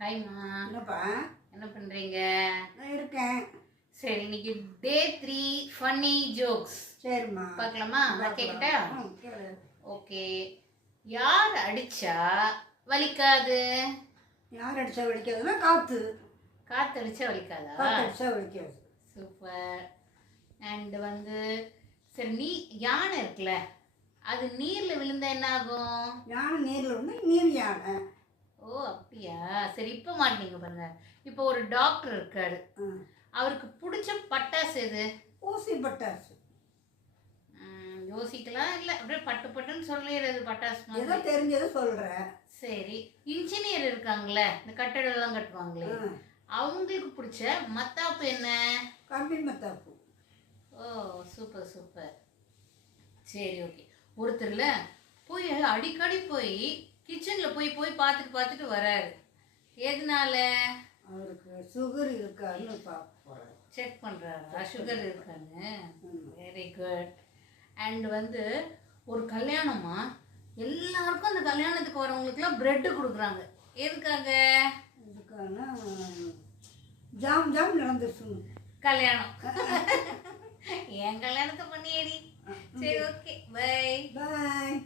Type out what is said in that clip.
ஹாய்மா. என்னப்பா என்ன பண்ணுறீங்க? நான் இருக்கேன். சரி, இன்னைக்கு டே 3 ஃபன்னி ஜோக்ஸ். சரிம்மா, பார்க்கலாமா? கேட்கட்டா? கேளு. ஓகே. யார் அடிச்சா வலிக்காது? யார் அடிச்சா வலிக்காதுன்னா காற்று. காற்று அடிச்சா வலிக்காதா? காற்று அடிச்சா வலிக்காது. சூப்பர். சரி, யானை இருக்குல்ல, அது நீரில் விழுந்தா என்ன ஆகும்? யானை நீரில் வந்து நீர் யானை. ஓ அப்படியா? சரி, இப்போ மாட்டீங்க பாருங்க. இப்போ ஒரு டாக்டர் இருக்காரு, அவருக்கு பிடிச்ச பட்டாசு எது? ஊசி பட்டாசு. யோசிக்கலாம், இல்லை அப்படியே பட்டு பட்டுன்னு சொல்லிடுறது பட்டாசு ஏதோ தெரிஞ்சதை சொல்கிறேன். சரி, இன்ஜினியர் இருக்காங்களே, இந்த கட்டடம்லாம் கட்டுவாங்களே, அவங்களுக்கு பிடிச்ச மத்தாப்பு என்ன? கம்பி மத்தாப்பு. ஓ சூப்பர் சூப்பர். சரி ஓகே. ஒருத்தர்ல போய் அடிக்கடி போய் கிச்சனில் போய் போய் பார்த்துட்டு வராரு. எதனால? அவருக்கு சுகர் இருக்கான்னு செக் பண்ணுறாரா சுகர் இருக்கான்னு? Very good. அண்ட் ஒரு கல்யாணமா, எல்லாருக்கும் அந்த கல்யாணத்துக்கு வரவங்களுக்குலாம் பிரெட்டு கொடுக்குறாங்க. எதுக்காக? எதுக்கான ஜாம் ஜாம் நடந்துச்சு கல்யாணம். என் கல்யாணத்தை பண்ணியடி. சரி ஓகே, பை பாய்.